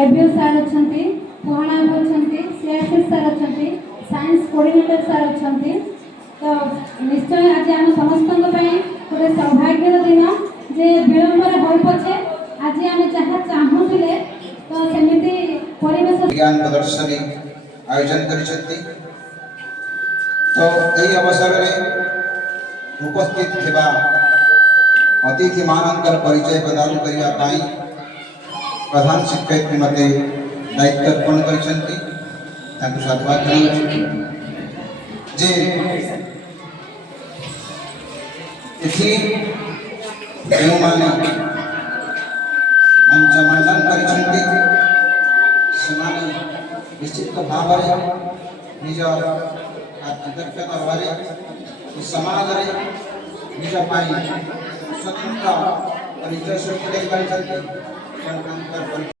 ABO sir अछंती पुहाना अछंती सीआरसी सर अछंती साइंस कोऑर्डिनेटर सर अछंती। तो निश्चय आज आम समस्त गोटे सौभाग्यर दिन जे विलंबर हो पछे आज आम जहाँ चाहूले तो सेमिति परिवेश ज्ञान प्रदर्शनी आयोजन करिसेंती। तो यही अवसर में उपस्थित थिबा अतिथि मानकर परिचय प्रदान करिया पाई प्रधान शिक्षक मते दायित्व अर्पण करिसेंती। ताकु साधुवाद जे इथि जो माने मंचमंडन करिसेंती सेमाने निश्चित भाव निज अंतर्गत भाव समाज निज स्वतंत्र परिचय सृष्टि कर